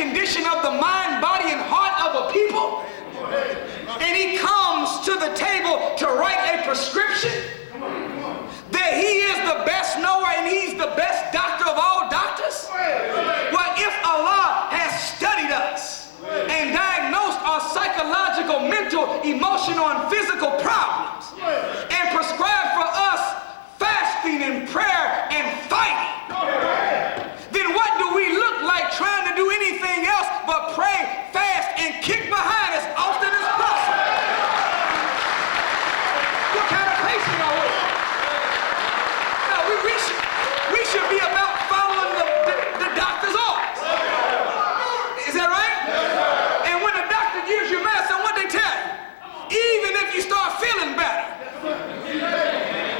condition of the mind, body, and heart of a people, and he comes to the table to write a prescription, that he is the best knower and he's the best doctor of all doctors. Well, if Allah has studied us and diagnosed our psychological, mental, emotional, and physical problems and prescribed for us fasting and prayer and fighting, then what do we look like trying to do anything else but pray, fast, and kick behind as often as possible? What kind of patient are we? No, we should be about following the doctor's orders. Is that right? And when the doctor gives you medicine, what they tell you? Even if you start feeling better,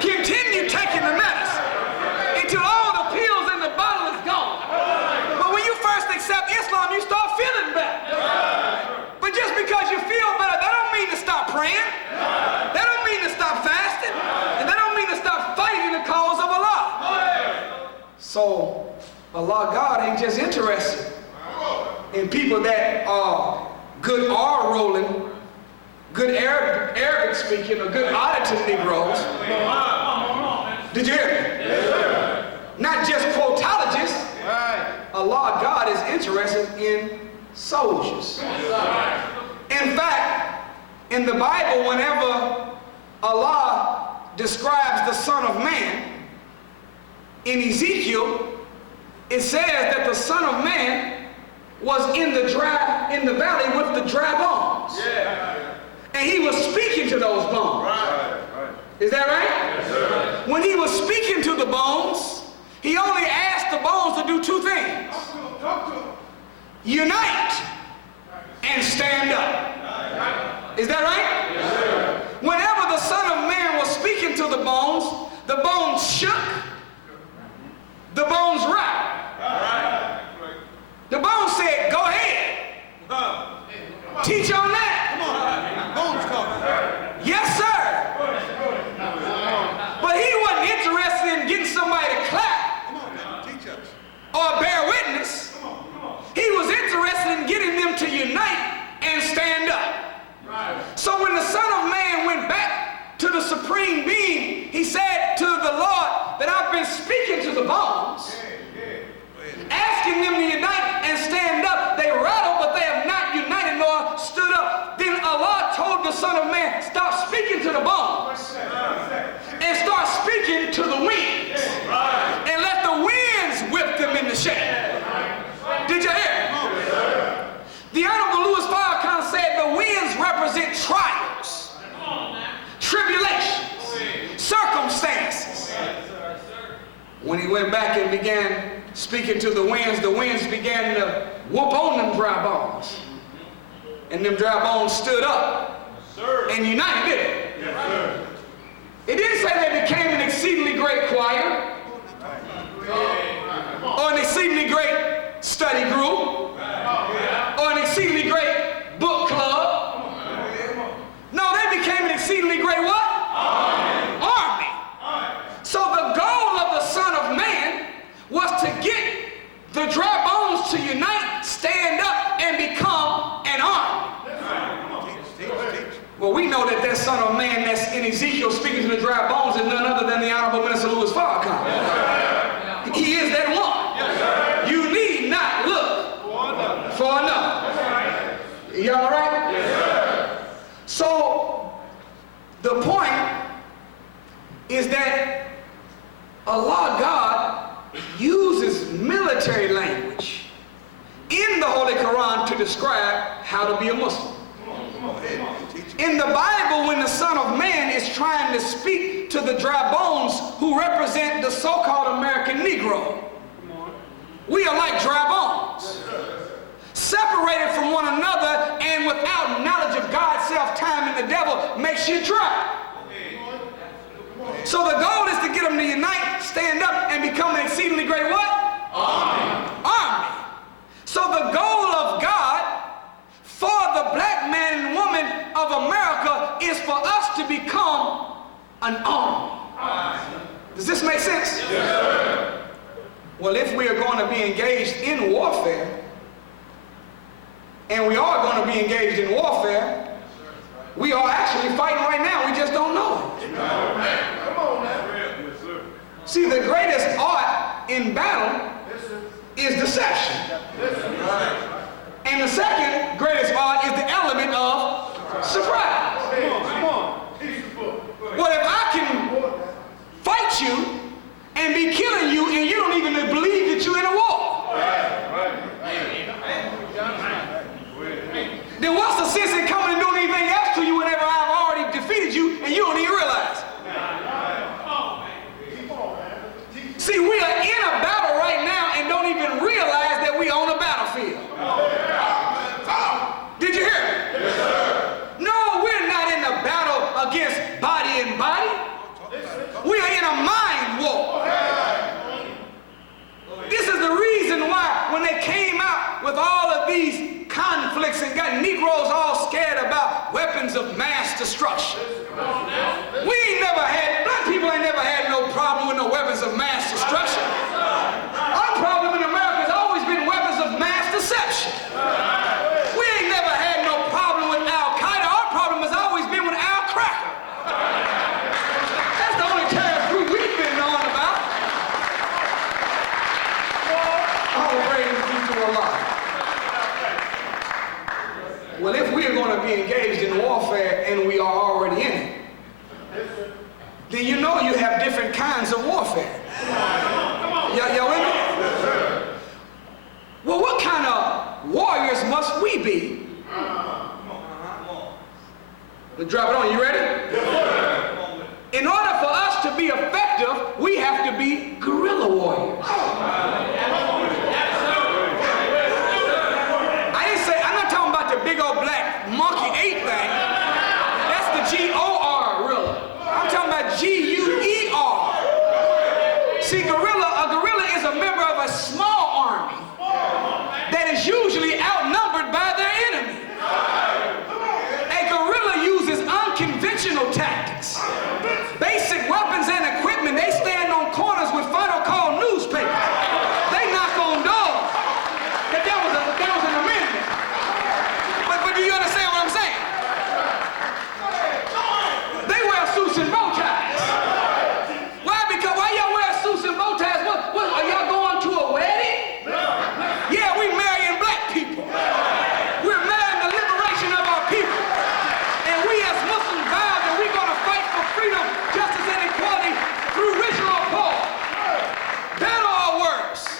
continue taking the medicine until all the pills in the bottle is gone. But when you first accept Islam, you start feeling better. But just because you feel better, that don't mean to stop praying. That don't mean to stop fasting. And that don't mean to stop fighting the cause of Allah. So Allah God ain't just interested in people that are good R rolling, good Arabic speaking, or good auditing Negroes. Did you hear me? Yes, sir. Not just quotologists. Allah God is interested in soldiers. In fact, in the Bible, whenever Allah describes the Son of Man, in Ezekiel, it says that the Son of Man was in the valley with the dry bones. Yeah. And he was speaking to those bones. Right. Is that right? Yes, sir. When he was speaking to the bones, he only asked the bones to do two things. Unite and stand up. Is that right? Yes, sir. Whenever the Son of Man was speaking to the bones shook, the bones rattled. The bones said, go ahead. Teach on that. Come on. Bones talking. Yes, sir. But he wasn't interested in getting somebody to clap. Come on, teach us. Or bear witness. He was interested in getting them to unite and stand up. So when the Son of Man went back to the Supreme Being, he said to the Lord that I've been speaking to the bones, asking them to unite and stand up. They rattled, but they have not united nor stood up. Then Allah told the Son of Man, stop speaking to the bones and start speaking to the winds, and let the winds whip them into shape. Did you hear? The Honorable Louis Farrakhan said the winds represent trials, tribulations, circumstances. When he went back and began speaking to the winds began to whoop on them dry bones. And them dry bones stood up and united, didn't it? Yes, sir. It didn't say they became an exceedingly great choir or an exceedingly great study group or an exceedingly great book club. No, they became an exceedingly great what? Army. So the goal of the Son of Man was to get the dry bones to unite, stand up, and become an army. Well, we know that Son of Man that's in Ezekiel speaking to the dry bones is none other than the Honorable Minister Louis Farrakhan. He is that one. You need not look for another. You all right? So, the point is that Allah God uses military language in the Holy Quran to describe how to be a Muslim. In the Bible, when the Son of Man is trying to speak to the dry bones who represent the so-called American Negro, we are like dry bones, separated from one another, and without knowledge of God's self, time, and the devil makes you dry. So the goal is to get them to unite, stand up, and become an exceedingly great what? Army. So the goal of God for the black man and woman of America is for us to become an army. Does this make sense? Yes, sir. Well, if we are going to be engaged in warfare, and we are going to be engaged in warfare. We are actually fighting right now. We just don't know it. Come on now. See, the greatest art in battle is deception. And the second greatest art is the element of surprise. Come on. Well, if I can fight you and be killing you and you don't even believe that you're in a war, then what's the sense in coming and doing anything else to you whenever I've already defeated you and you don't even realize it? See, we are in a battle right now and don't even realize that we on a battlefield. Did you hear me? Yes, sir. No, we're not in a battle against body and body. We are in a mind war. This is the reason why when they came out with all of these conflicts and got Negroes all scared about weapons of mass destruction. We ain't never had, black people ain't never had no problem with no weapons of mass destruction. Our problem in America has always been weapons of mass deception. We ain't never had no problem with Al-Qaeda. Our problem has always been with Al-Cracker. That's the only terrorist group we've been on about. All praise be to Allah. Well, if we are going to be engaged in warfare and we are already in it, then you know you have different kinds of warfare. Y'all with me? Well, what kind of warriors must we be? Let's drop it on. You ready? In order for us to be effective, we have to be guerrilla warriors. I'm not talking about the big old black monkey ape thing. That's the G-O-R, gorilla. I'm talking about G-U-E-R. See, a gorilla is a member of a small army that is usually outnumbered by their enemy. A gorilla uses unconventional tactics. Basic weapons and equipment. They stand on corners with final call newspapers. They knock on doors. That was an amendment. But do you understand what I'm saying? They wear suits and bow ties. Why? Because why y'all wear suits and bow ties? What are y'all going to a wedding? Yeah, we marrying black people. We're marrying the liberation of our people. And we as Muslims vow that we're going to fight for freedom, justice, and equality through rich or poor, better or worse,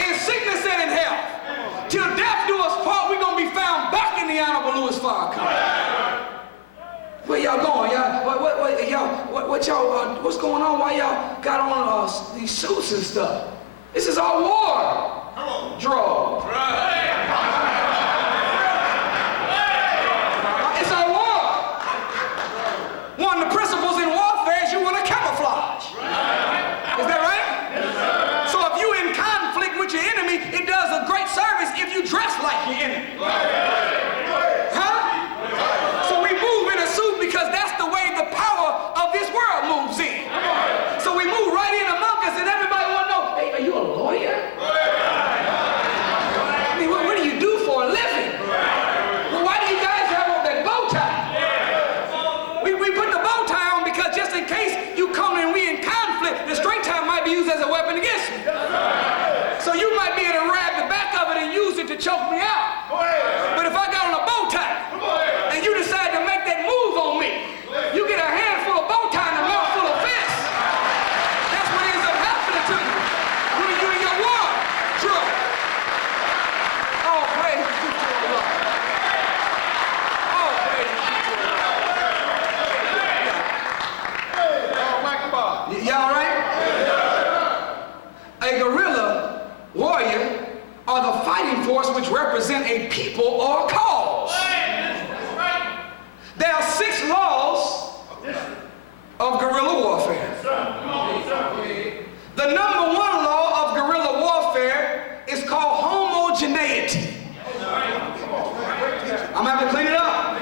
in sickness and in health. Till death do us part, we're going to be found back in the Honorable Louis Farrakhan. Where y'all going? What's going on? Why y'all got on these suits and stuff? This is our war drug. It's our war. One of the principles in warfare is you want to camouflage. Is that right? So if you're in conflict with your enemy, it does a great service if you dress like your enemy. So we move in a suit because that's the way the power of this world moves in. So we move right in among us and everybody want to know, hey, are you a lawyer? I mean, what do you do for a living? Well, why do you guys have on that bow tie? We put the bow tie on because just in case you come and we in conflict, the straight tie might be used as a weapon against me. So you might be able to grab the back of it and use it to choke me out. But if I got on a bow tie and you decide to make that move on me, you get a handful of bow tie and a mouthful of fists. That's what ends up happening to you. You in your war drill. Oh, praise be to Allah. Oh, praise be to Allah. Y'all all right? A guerrilla warrior are the fighting force which represent a people or a cause. There are 6 laws of guerrilla warfare. The number 1 law of guerrilla warfare is called homogeneity. I'm gonna have to clean it up.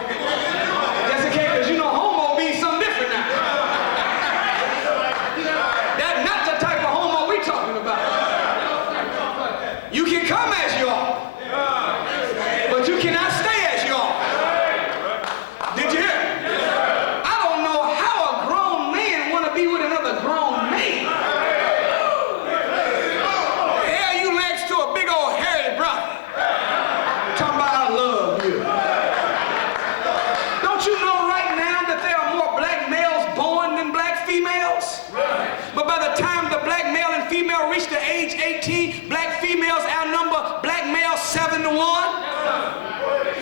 Just in case, because you know homo means something different now. That's not the type of homo we're talking about. You can come as you are, but you cannot Don't you know right now that there are more black males born than black females? But by the time the black male and female reach the age 18, black females outnumber black males 7 to 1.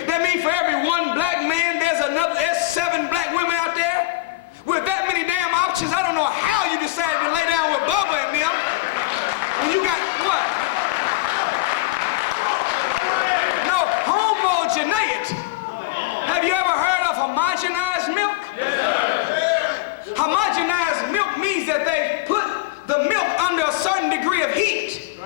That means for every one black man, there's 7 black women out there. With that many damn options, I don't know how you decided to lay down with Bubba and them. When you got what? No, homogeneity. Have you ever heard of homogenized milk? Homogenized milk means that they put the milk under a certain degree of heat.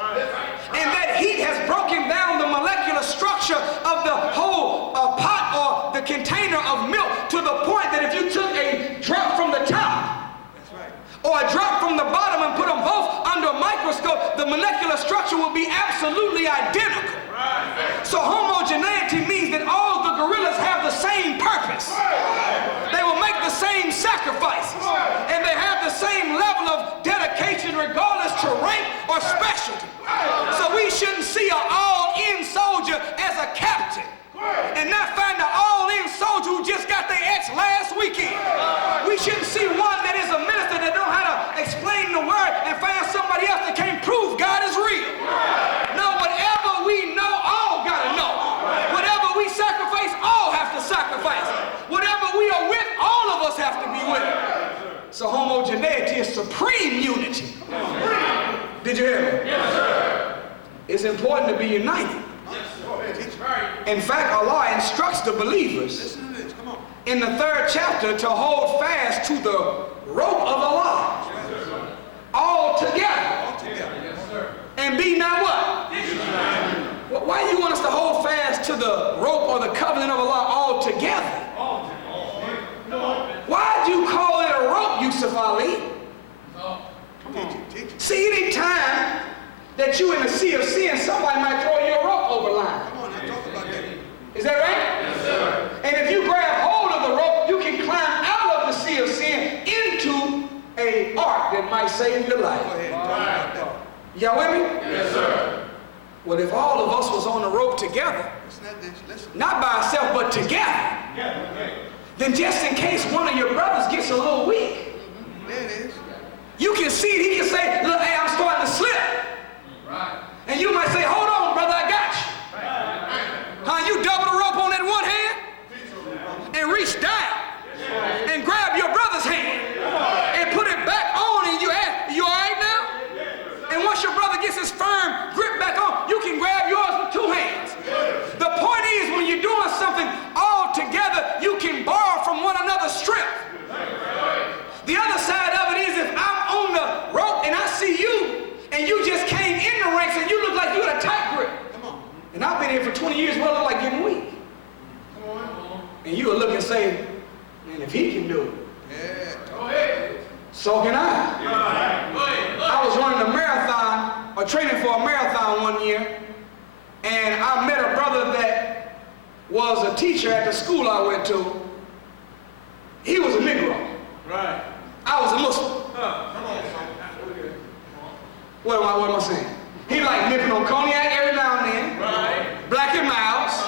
And that heat has broken down the molecular structure of the whole pot or the container of milk to the point that if you took a drop from the top or a drop from the bottom and put them both under a microscope, the molecular structure will be absolutely identical. So homogeneity means that all the gorillas have the same purpose. They will make the same sacrifices. And they have the same level of dedication regardless to rank or specialty. So we shouldn't see an all-in soldier as a captain and not find an all-in soldier who just got their ex last weekend. We shouldn't see one that is a minister that know how to explain the word and find somebody else that can't prove God is real. No, whatever we know, all gotta know. Whatever we sacrifice, all have to sacrifice. Whatever we are with, all of us have to be with. So homogeneity is supreme unity. Did you hear me? Yes, sir. It's important to be united. In fact, Allah instructs the believers in the 3rd chapter to hold fast to the rope of Allah. All together. And be not what? Why do you want us to hold fast to the rope or the covenant of Allah all together? Why do you call it a rope, Yusuf Ali? See, any time that you in a sea of sin, somebody might throw you a rope over line. Is that right? Yes, sir. And if you grab hold of the rope, you can climb out of the sea of sin into a ark that might save your life. Y'all with me? Yes, sir. Well, if all of us was on the rope together, not by ourselves, but together, then just in case one of your brothers gets a little weak, you can see it. He can say, look, hey, I'm starting to slip. Right. And you might say, hold on, brother, I got you. Huh? You double the rope on that one hand and reach down and grab your brother's hand and put it back on, and you ask, you all right now? And once your brother gets his firm grip back on, you can grab yours with 2 hands. The point is, when you're doing something all together, you can borrow from one another's strength. The other side of it is, if I'm on the rope and I see you and you just came in the ranks and you look like you had a tight grip. And I've been here for 20 years, well, I look like getting weak. And you will look and say, man, if he can do it, so can I. I was running a marathon, or training for a marathon one year, and I met a brother that was a teacher at the school I went to. He was a Negro. Right. I was a Muslim. What am I saying? He like nipping on cognac every now and then. Right. Black and miles.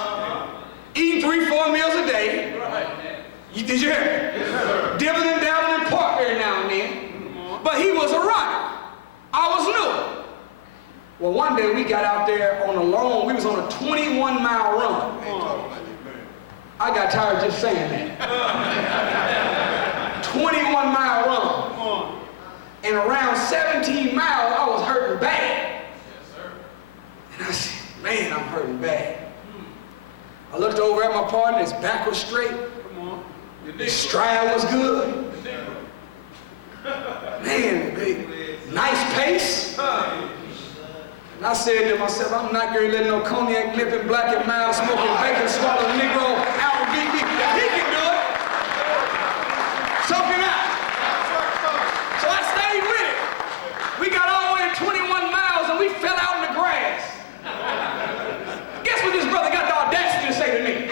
Eating 3-4 meals a day. Right. Did you hear me? Yes, dibbling and dabbling in pork every now and then. But he was a runner. I was new. Well, one day we got out there on a long, we was on a 21-mile run. I got tired just saying that. 21-mile run. And around 17 miles, I was hurting bad. Yes, sir. And I said, man, I'm hurting bad. I looked over at my partner, his back was straight. His stride was good. Man, baby, nice pace. And I said to myself, I'm not going to let no cognac lipping, black and mild, smoking bacon, swallowing Negro out and beat me. If he can do it, so can I. So I stayed with it. We got all the way to 21 miles and we fell out in the grass. Guess what this brother got the audacity to say to me?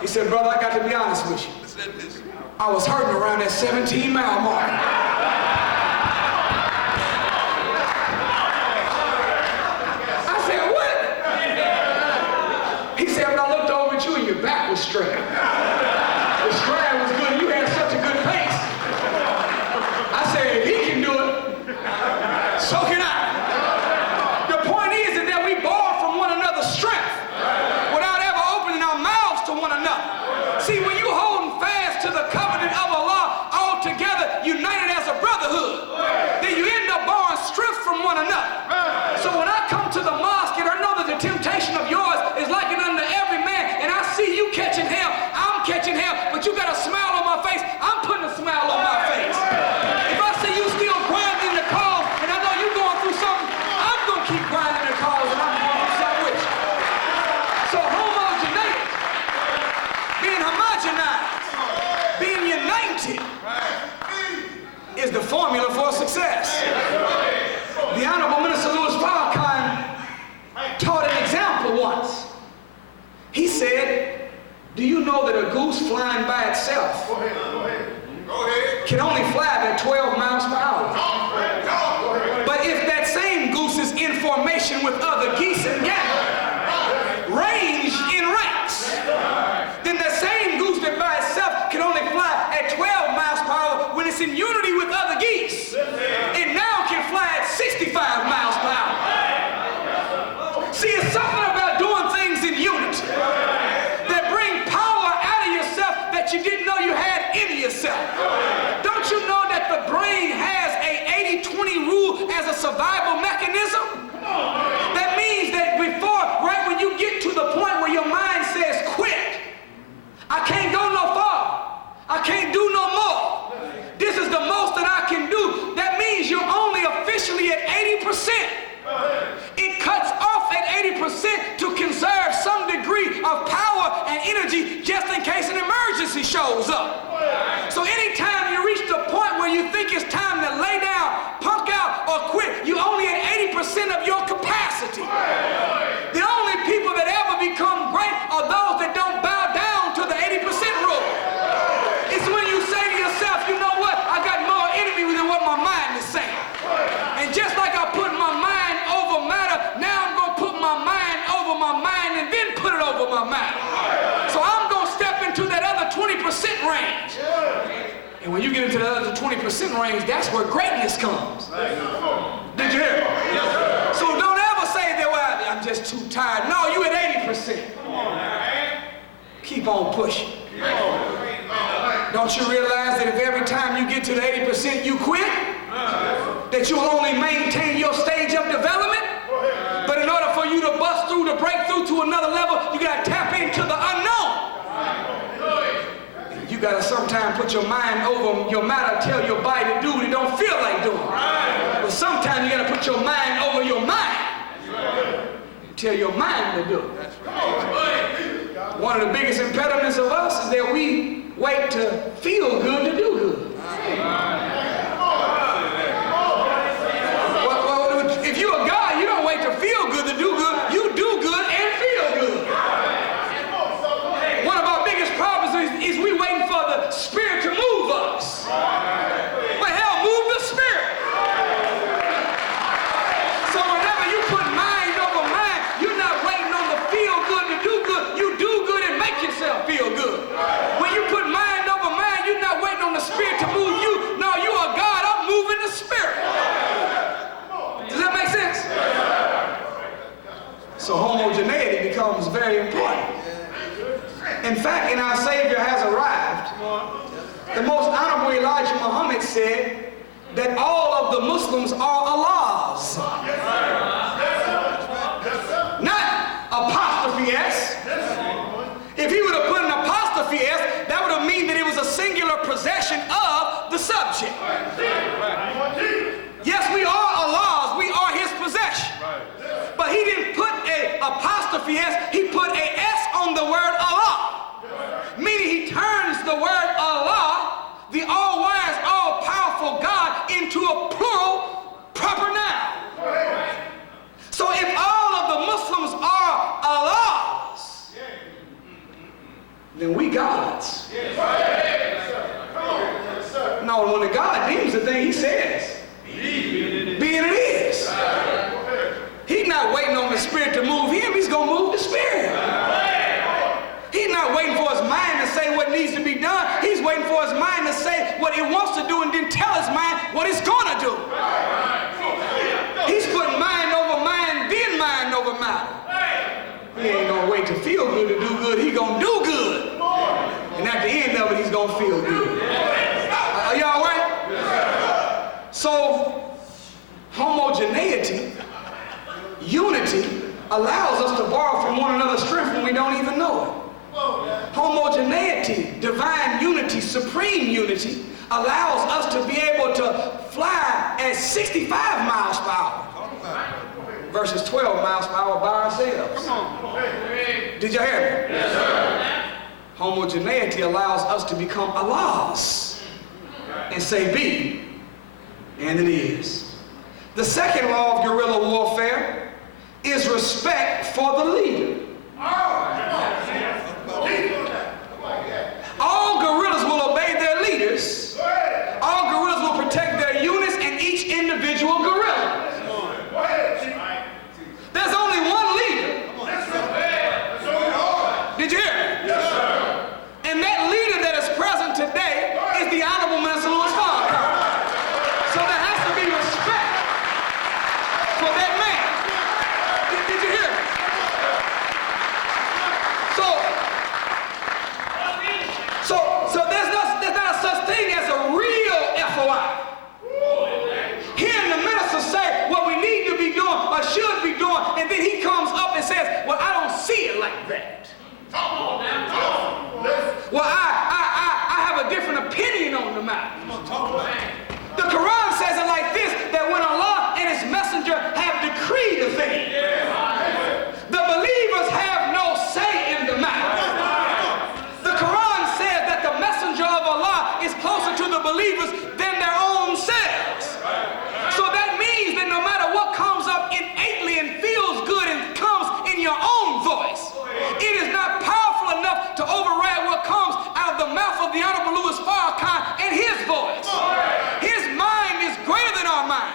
He said, brother, I got to be honest with you. I was hurting around that 17-mile mark. I said, what? He said, when I looked over at you and your back was straight. The stride was good. You had such a good pace. I said, if he can do it, so can I. The point is that we borrow from one another's strength without ever opening our mouths to one another. See, when you holding fast to the covenant of Allah all together, united as a brotherhood, then you end up borrowing strength from one another. So when I come to the mosque and I know that the temptation of yours is like it unto every man, and I see you catching hell, I'm catching hell, but you got a smile on my face, I'm putting a smile on my face. If I see you still grinding the cause, and I know you're going through something, I'm going to keep grinding the cause, and I'm going through something with you. So homogeneity, being homogenized, being united, is the formula for success. The Honorable Minister Louis Farrakhan taught an example once. He said, do you know that a goose flying by itself can only fly at 12 miles per hour? But if that same goose is in formation with other geese and gathered, ranged in ranks, then the same goose that by itself can only fly at 12 miles per hour when it's in unity with other geese, it now can fly at 65 miles per hour. See, it's something about doing things in unity that bring power out of yourself that you didn't know you had in yourself. Don't you know that the brain has a 80-20 rule as a survival mechanism? That means that before, right when you get to the point where your mind says quit, I can't go no far, I can't do no more, this is the most that I can do, that means you're only officially at 80%. It cuts off at 80% to conserve some degree of power and energy just in case an emergency shows up. So anytime you reach the point where you think it's time to lay down, punk out, or quit, you're only at 80% of your capacity. The only people that ever become great are those that don't bow down to the 80% rule. It's when you say to yourself, you know what, I got more in me than what my mind is saying. And just like I put my mind over matter, now I'm going to put my mind over my mind and then put it over my mind. So I'm going to step into that other 20% range. And when you get into the other 20% range, that's where greatness comes. Did you hear? So don't ever say that, well, I'm just too tired. No, you at 80%. Keep on pushing. Don't you realize that if every time you get to the 80% you quit, that you'll only maintain your stage of development? But in order for you to bust through, to break through to another level, you got to tap into the unknown. You got to sometimes put your mind over your matter, tell your body to do what it don't feel like doing. But sometimes you got to put your mind over your mind. Tell your mind to do it. One of the biggest impediments of us is that we wait to feel good to do good. If you're a God, you don't wait to feel good to do good. You do good and feel good. One of our biggest problems is we waiting for the Spirit to move us. But hell, move the Spirit. So whenever you put mind over mind, you're not waiting on the feel good to do good. You do good and make yourself feel good. When you put mind over mind, you're not waiting on the Spirit to move you. No, you are God. I'm moving the Spirit. Does that make sense? So homogeneity becomes very important. In fact, and our Savior has arrived, the most honorable Elijah Muhammad said that all of the Muslims are Allah's. Not apostrophe S. If he would have put an apostrophe S, that would have mean that it was a singular possession of the subject. Yes, we are Allah's, we are his possession. But he didn't put an apostrophe S, he put an S on the word Allah. Meaning he turns the word Allah, the all-wise, all-powerful God, into a plural proper noun. So if all of the Muslims are Allah's, then we God's. No, when the God deems the thing, he says, being it is. He's not waiting on the Spirit to move him, he's going to move the Spirit. He's not waiting for his mind to say what needs to be done. it wants to do and then tell its mind what it's going to do. He's putting mind over mind, then mind over matter. He ain't going to wait to feel good to do good. He's going to do good. And at the end of it, he's going to feel good. Are y'all right? So, homogeneity, unity, allows us to borrow from one another's strength when we don't even know it. Homogeneity, divine unity, supreme unity, allows us to be able to fly at 65 miles per hour versus 12 miles per hour by ourselves. Did you hear me? Yes, sir. Homogeneity allows us to become Allahs and say be, and it is. The second law of guerrilla warfare is respect for the leader. All guerrillas will obey their leaders. All guerrillas will protect their units and each individual guerrilla. There's only one leader. Did you hear me? Yes, sir. And that leader that is present today is the Honorable Minister Louis Farrakhan. So there has to be respect for that man. Did you hear me? So there's not a such thing as a real FOI. Hearing the minister say what we need to be doing or should be doing, and then he comes up and says, well, I don't see it like that. Well, I have a different opinion on the matter. The Quran says it like this, that when Allah and his messenger have decreed a thing, the believers have no say in the matter. The Quran says that the messenger of Allah is closer to the believers than their own selves. So that means that no matter what comes up innately and feels good and comes in your own voice, it is not powerful enough to override what comes out of the mouth of the Honorable Louis Farrakhan and his voice. His mind is greater than our mind.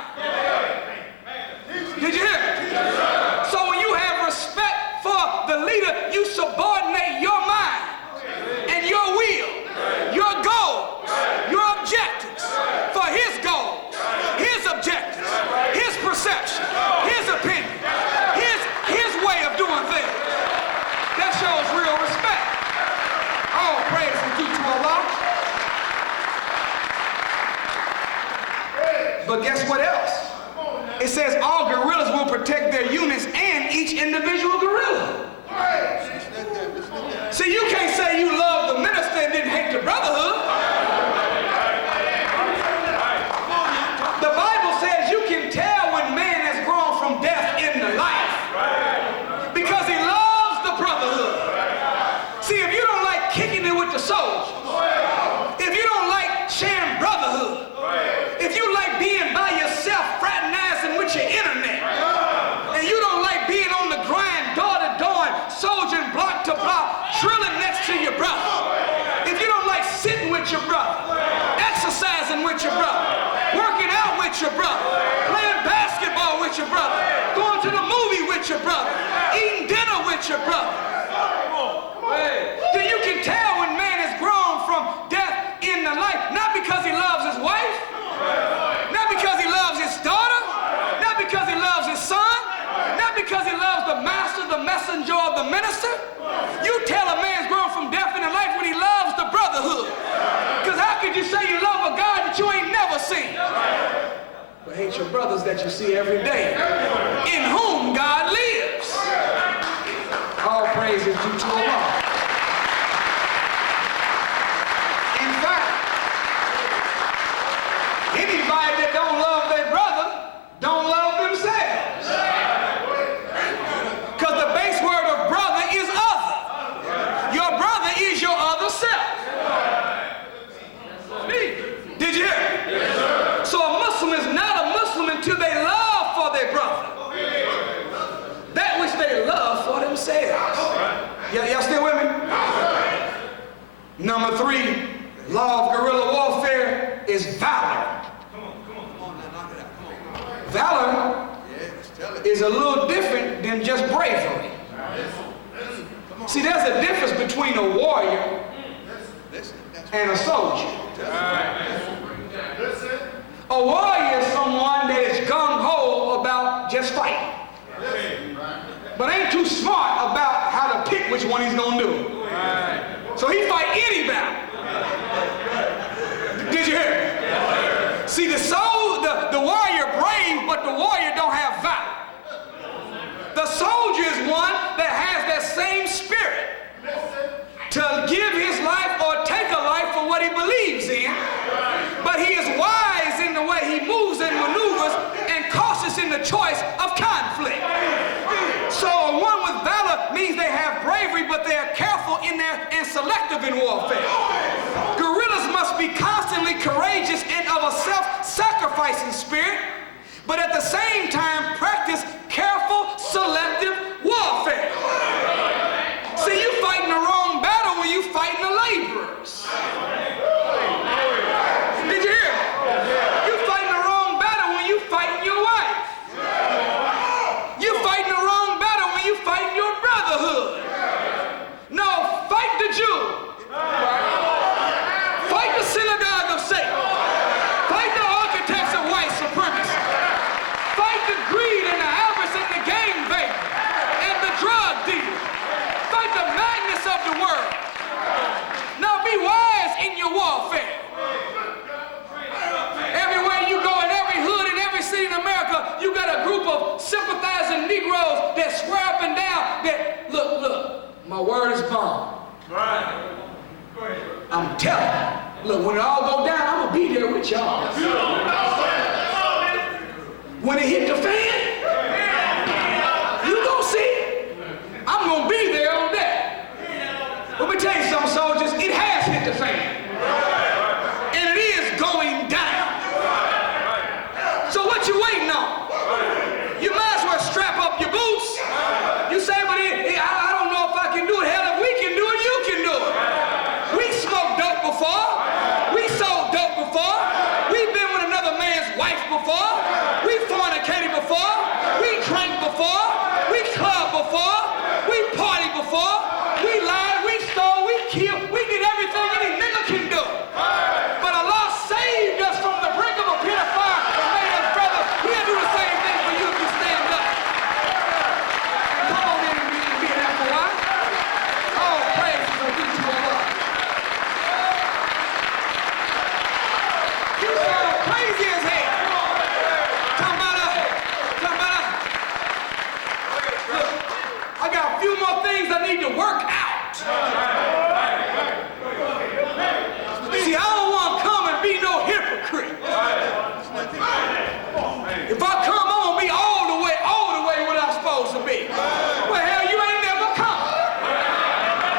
Did you hear me? So when you have respect for the leader, you subordinate your mind and your will, your goals, your objectives for his goals, his objectives, his perception, his opinion, his way of doing things. That shows real respect. All praise is due to Allah. But guess what else? It says all guerrillas will protect their units and each individual guerrilla. See, you can't say you love the minister and then hate the brotherhood. The Bible says you can tell when man has grown from death into life because he loves the brotherhood. See, if you don't like kicking it with the soldiers, if you don't like sharing brotherhood, if you like being by yourself, fraternizing with your internet, and you don't like being on the grind, door to door, soldiering block to block, drilling next to your brother, if you don't like sitting with your brother, exercising with your brother, working out with your brother, playing basketball with your brother, going to the movie with your brother, eating dinner with your brother, then you can tell when man has grown from death into life, not because he loves his wife, not because he loves his daughter, not because he loves his son, not because he loves the master, the messenger, or the minister. You tell a man's grown from death into life when he loves the brotherhood. Because how could you say you love a God that you ain't never seen? But hate your brothers that you see every day, in whom God lives. All praise is due to Allah. In fact, anybody that don't love their brother don't love themselves. Because the base word of brother is other. Your brother is your other self. Did you hear me? Yes, so a Muslim is not a Muslim until they love for their brother that which they love for themselves. Y'all still with me? Number 3, law of guerrilla warfare is valor. Valor is a little different than just bravery. See, there's a difference between a warrior and a soldier. A warrior is someone that is gung-ho about just fighting, but ain't too smart about how to pick which one he's gonna do. So he fight any battle. Did you hear me? See, the warrior brave, but the warrior don't have valor. The soldier is one that has that same spirit to give his life or take a life for what he believes in, but he is wise in the way he moves and maneuvers and cautious in the choice of conflict. So one with valor means they have bravery, but they are careful in and selective in warfare. Guerrillas must be constantly courageous and of a self-sacrificing spirit, but at the same time practice careful, selective warfare. See, you fighting the wrong battle when you fighting the laborers. Did you hear me? You fighting the wrong battle when you fighting your wife. You fighting the wrong battle when you fighting your brotherhood. No, fight the Jew. Fight the synagogue of Satan. Fight the architects of white supremacy. Fight the greed and the avarice and the gang banger and the drug dealer. Fight the madness of the world. Now be wise in your warfare. Everywhere you go, in every hood, in every city in America, you got a group of sympathizing Negroes that swear up and down that, look, my word is bond. I'm telling you. Look, when it all go down, I'm going to be there with y'all. When it hit the fan, you gon' see. I'm gonna be there on that. Let me tell you something, soldiers, it has hit the fan. And it is going down. So what you waiting on? You might as well strap up your boots. You say, but I don't know if I can do it. Hell, if we can do it, you can do it. We smoked dope before. We sold dope before. We've been with another man's wife before. We fornicated before. We drank before. We clubbed before. We partied before. We lied. We stole. We killed. We did everything any nigga can do. But Allah saved us from the brink of a pit of fire and made us brother. He'll do the same thing for you if you stand up. Come on in and be there for a while. All praise is due to Allah. You sound crazy as hell. Look, I got a few more things I need to work out. See, I don't want to come and be no hypocrite. If I come, I'm going to be all the way what I'm supposed to be. Well, hell, you ain't never come.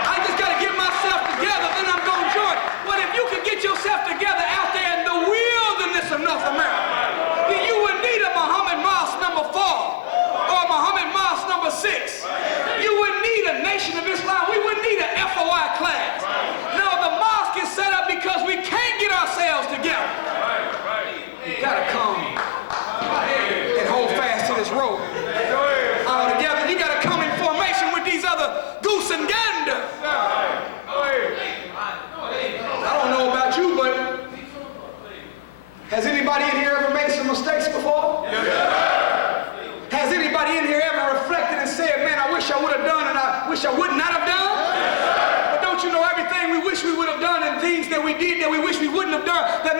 I just got to get myself together, then I'm going to join. Well, if you can get yourself together out there in the wilderness of North America, then you would need a Muhammad Mosque number 4 or Muhammad Mosque number 6. You wouldn't need a Nation of Islam. We wouldn't need an FOI class. No, the mosque is set up because we can't get ourselves together. You gotta come and hold fast to this rope. All together, you gotta come in formation with these other goose and gander. I don't know about you, but has anybody in here ever made some mistakes before? Has anybody in here ever reflected and said, man, I wish I would have done and I wish I would not have done? But don't you know everything we wish we would have done and things that we did that we wish we wouldn't have done, that